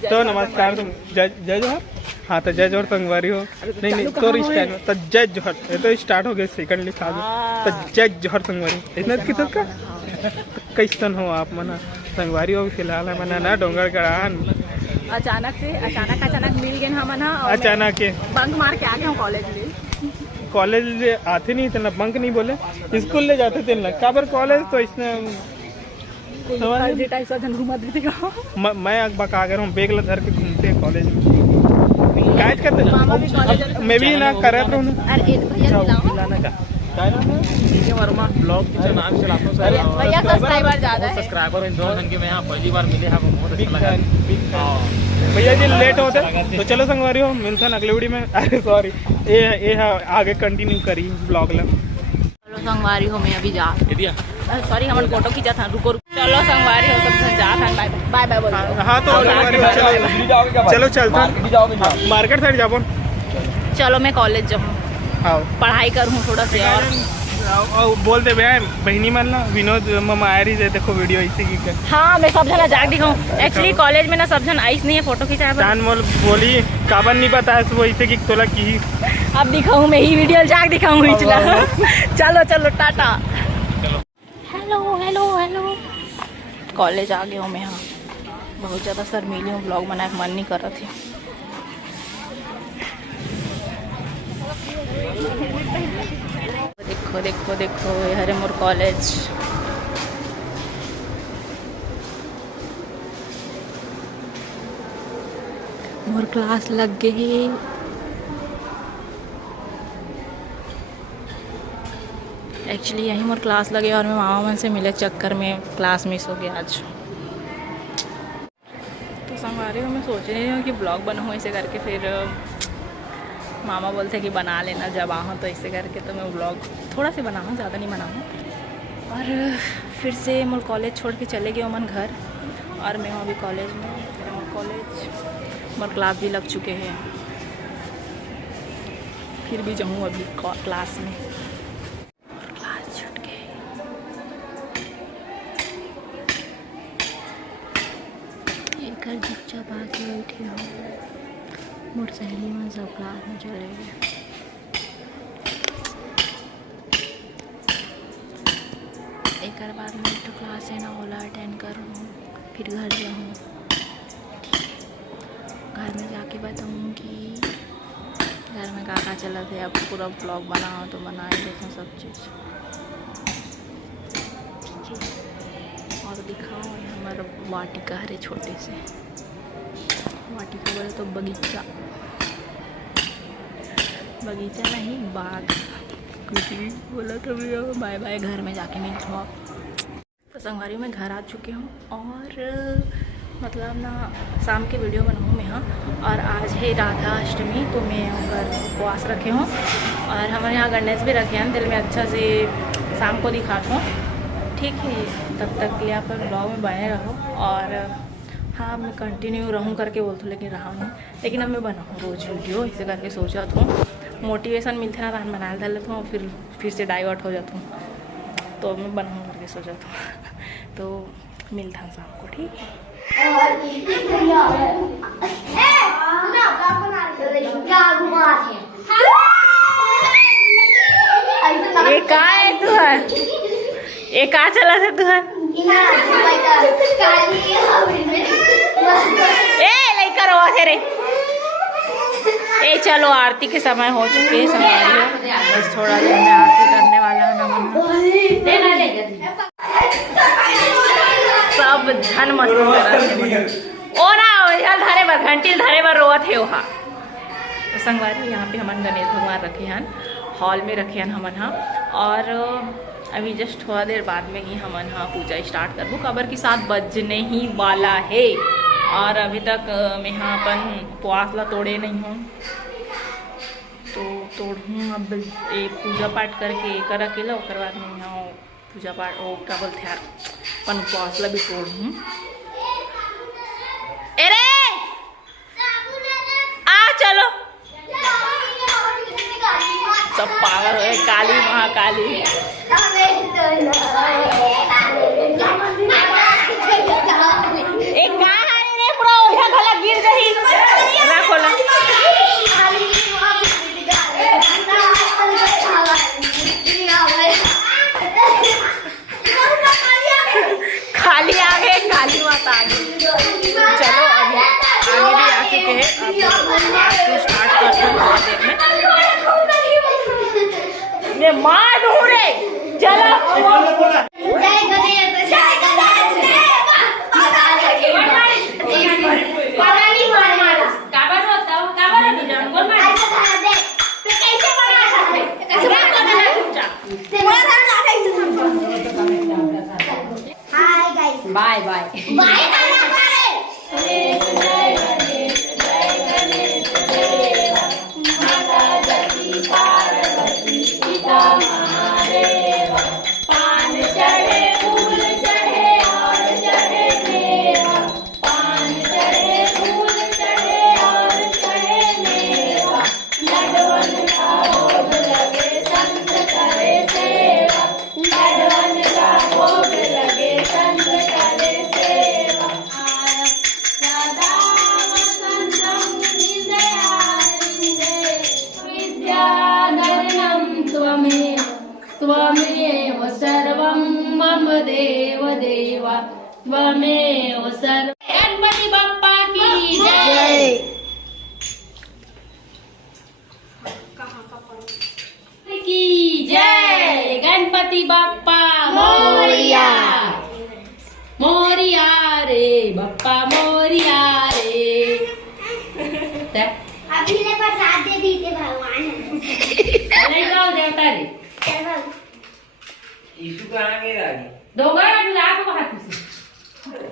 तो नमस्कार तुम जय जोहर। हाँ तो जय जोहर संगवारी हो नहीं नहीं तो स्टार्ट तो जय जोहर ये तो स्टार्ट हो गया सेकंड लिखा तो जय जोहर संगवारी इतना कितना का कैसन हो आप मना संगवारी हो फिलहाल है मना ना डोंगर गड़ान अचानक मिल गए हम अचानक के बंक मार के आ गए कॉलेज में। कॉलेज आते नहीं थे ना बंक नहीं बोले स्कूल ले जाते थे ना काबर कॉलेज तो इसने मैं बका अगर हम बैग धर के घूमते हैं कॉलेज में गाइड करते मैं भी ना कर रहा हूँ वर्मा ब्लॉग के नाम से लाखों सब्सक्राइबर में यहाँ पहली बार मिले हैं बहुत अच्छा लगा। भैया जी लेट होते तो चलो संगवारी हो मिलते हैं अगले वीडियो में। अरे सॉरी ये आगे कंटिन्यू करी ब्लॉग ला। चलो संगवारी हो मैं अभी जा सॉरी हम फोटो खींचा था रुको चलो संगवारी हो सब जा था बाय बाय बोलो। हाँ तो संगवारी हो चलो चलता मार्केट साइड जाओ। चलो मैं कॉलेज जाऊँ पढ़ाई करूँ थोड़ा से और बोल दे बहनी मन ना विनोद ममा आ रही है देखो वीडियो इसी की कर। हाँ मैं सब जना जाग दिखाऊँ एक्चुअली कॉलेज में ना सब जन आइस नहीं है फोटो खींचा जान मोल बोली काबन नहीं बताया वो इसे की तोला की अब दिखाऊँ मैं ही वीडियो जाग दिखाऊँ चलो चलो tata. Hello hello hello college आ गया हूँ मैं यहाँ बहुत ज़्यादा शर्मीली हूँ ब्लॉग बनाने का मन नहीं कर रहा थी। देखो देखो देखो ये हरे मोर कॉलेज मोर क्लास लग गई। एक्चुअली यहीं मोर क्लास लगे और मैं मामा मन से मिले चक्कर में क्लास मिस हो गया आज। तो संगवारी हो मैं सोच रही हूँ कि ब्लॉग बनाऊँ ऐसे करके फिर मामा बोलते कि बना लेना जब आऊँ तो ऐसे करके तो मैं ब्लॉग थोड़ा सा बनाऊँ ज़्यादा नहीं बनाऊँ। और फिर से मोर कॉलेज छोड़ के चले गए मन घर और मैं हूँ अभी कॉलेज में मोर क्लास भी लग चुके हैं फिर भी जाऊँ अभी क्लास में क्लास छूट गए। एक चुपचाप आके बैठी हूँ मोर सहेली में सब क्लास में चले गए। एक बाद में तो क्लास है ना ओला अटेंड करूँ फिर घर जाऊँ घर में जाके बताऊँगी घर में कहाँ चला थे अब पूरा ब्लॉग बनाओ तो बना ही देखो सब चीज़ ठीक है। और दिखाओ हमारा वाटिका है छोटे से वाटिका बोले तो बगीचा नहीं बाग कुछ भी बोला तो भी बाय बाय घर में जाके मिलता हूँ। तो संगवारी में घर आ चुकी हूँ और मतलब ना शाम के वीडियो बनाऊँ मैं यहाँ और आज है राधा अष्टमी तो मैं अगर उपवास रखे हूँ और हमारे यहाँ गणेश भी रखे हैं दिल में अच्छा से शाम को दिखाता हूँ ठीक है। तब तक के लिए आप ब्लॉग में बने रहो और हाँ मैं कंटिन्यू रहूँ करके बोलते हूँ लेकिन रहा हूँ लेकिन अब मैं बनाऊँ रोज़ वीडियो इसे करके सोचा हूँ मोटिवेशन मिलते ना तो बना डाल लेता हूँ फिर से डाइवर्ट हो जाता हूँ तो मैं बनाऊँ करके सोचा हूँ तो मिलता हूँ शाम को ठीक है। ये कहाँ है तू है ये कहाँ चला था तू है लड़का रो रे ए चलो आरती के समय हो चुके हैं बस थोड़ा देर में आरती करने वाला है सब धन मस्त ओ ना धारे बार घंटी धारे बार रोआ थे वहाँ तो संगवारी यहाँ पे हमन गणेश भगवान रखे हैं हॉल में रखे हैं हमन यहाँ और अभी जस्ट थोड़ा देर बाद में ही हमन यहाँ पूजा स्टार्ट करबो कबर की 7 बजने ही वाला है और अभी तक मैं यहाँ अपन उपवास ला तोड़े नहीं हूँ तो तोड़ूँ अब एक पूजा पाठ करके कर अकेला ओकर बाद में यहाँ पूजा पाठ वो क्या बोलते यार अपन उपवास ला भी तोड़ूँ। अरे आ चलो सब पागल हो काली महाकाली एक कहाँ है रे पूरा गला गिर आगे। चलो अभी आगे भी आ चुके हैं, अब स्टार्ट करते हैं थोड़ी देर में। मार दूँ रे, चलो बाय बाय त्वमेव सर्वं मम देव देवा त्वमेव सर्व। गणपति बप्पा की जय। की जय। गणपति बप्पा मोरिया मोरिया रे बप्पा मोरिया रे। अभी ने प्रसाद दे दी थे भगवान नहीं जाओ देवता रे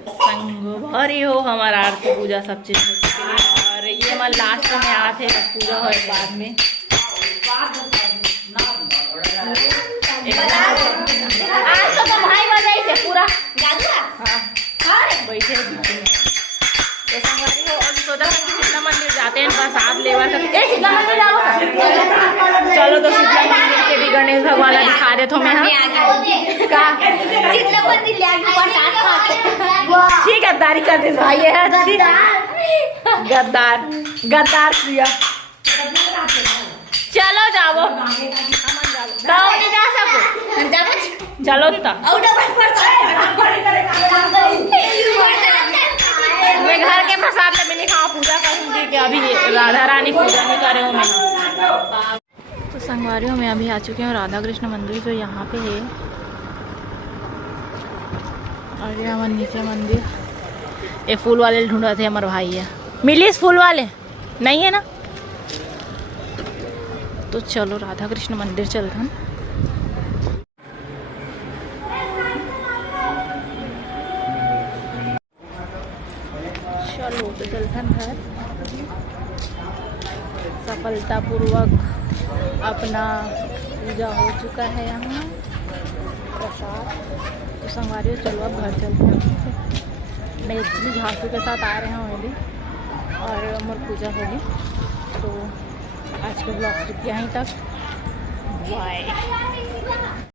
संगवारी हो हमारा आरती पूजा सब चीज हो चुकी है और ये हमारे लास्ट में आते पूजा हो बाद में। आज तो भाई बजाई से पूरा बैठे तो संगवारी हो अभी सोचा था कि शीतला मंदिर जाते हैं प्रसाद लेवा कर। शीतला मंदिर जाओ, चलो तो शीतला मंदिर के भी गणेश भगवान दिखा दे तो मैं ठीक गद्दारी कर दे भाई है गद्दार गद्दार प्रिया। चलो जाओ नहीं जा सको चलो मैं घर के प्रसाद में भी नहीं खाऊं पूजा करूंगी कि अभी राधा रानी पूजा नहीं करे हूँ मैं। तो संगवारियों में अभी आ चुके हैं राधा कृष्ण मंदिर जो यहाँ पे है और ये हमारे नीचे मंदिर। ये फूल वाले ढूंढा थे हमारे भाई है, मिली इस फूल वाले नहीं है ना। तो चलो राधा कृष्ण मंदिर चलते हैं। चलो तो चलते हैं घर। सफलतापूर्वक अपना पूजा हो चुका है यहाँ प्रसाद। तो संगवारियों चलो अब घर चलते हैं। मैं इतनी झांसू के साथ आ रहे हैं ऑलरेडी और हमारी पूजा होगी। तो आज के ब्लॉग यहीं तक, बाय।